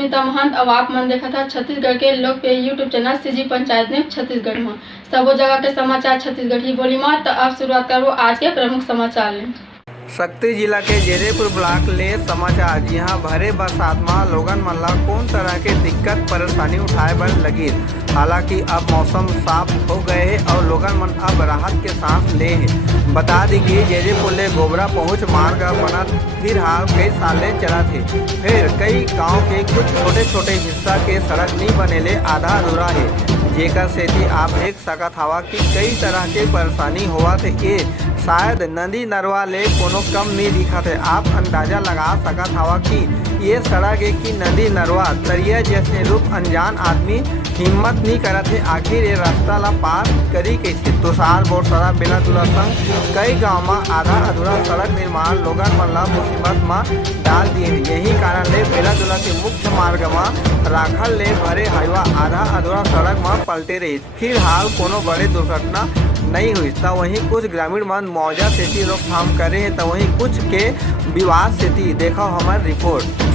सुनीता महंत। अब आप मन देखा था छत्तीसगढ़ के लोकप्रिय YouTube channel CG panchayat news Chhattisgarh में सबो जगह के समाचार छत्तीसगढ़ ही बोली में। तो आप शुरुआत करो आज के प्रमुख समाचार ले। शक्ति जिला के जेरेपुर ब्लॉक ले समाचार। यहाँ भरे बरसात में लोगन मन ला कौन तरह के दिक्कत परेशानी उठाए बर लगी। हालांकि अब मौसम साफ हो गए हैं और लोगन मन अब राहत के सांस ले हैं। बता दी कि जेरेपुर ले गोबरा पहुँच मार्ग बनत फिलहाल कई साले चला थे। फिर कई गांव के कुछ छोटे छोटे हिस्सा के सड़क नहीं बनेले आधा अधूरा है, जेकर सेती आप देख सकत हवा कि कई तरह के परेशानी होवा थे। ये शायद नदी नरवा ले कोनो कम नहीं दिखा थे। आप अंदाजा लगा सकत हवा कि ये सड़क है कि नदी नरवा तरिया जैसे रूप अनजान आदमी हिम्मत नहीं करत है आखिर ये रास्ता ला पार करी कैसे। तुषार बोरसरा बेला दुला संग कई गांव में आधा अधूरा सड़क निर्माण लोगन मन ला मुसीबत में डाल दिए हैं। यही कारण ले बेला दुला के मुख्य मार्ग में राखल ले भरे हाईवा आधा अधूरा सड़क में पलटे रही। फिलहाल कोनो बड़े दुर्घटना नहीं हुई। तो वहीं कुछ ग्रामीण मन मौजा सेती रोकथाम करे हैं, तो वहीं कुछ के विवाद सेती देखो हमारी रिपोर्ट।